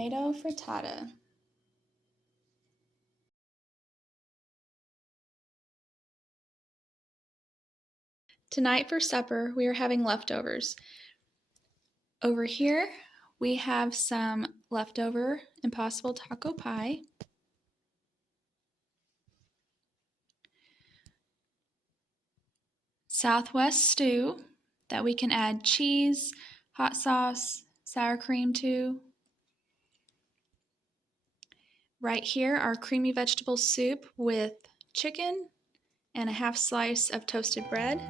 tomato frittata. Tonight for supper, we are having leftovers. Over here, we have some leftover Impossible taco pie. Southwest stew that we can add cheese, hot sauce, sour cream to. Right here, our creamy vegetable soup with chicken and a half slice of toasted bread.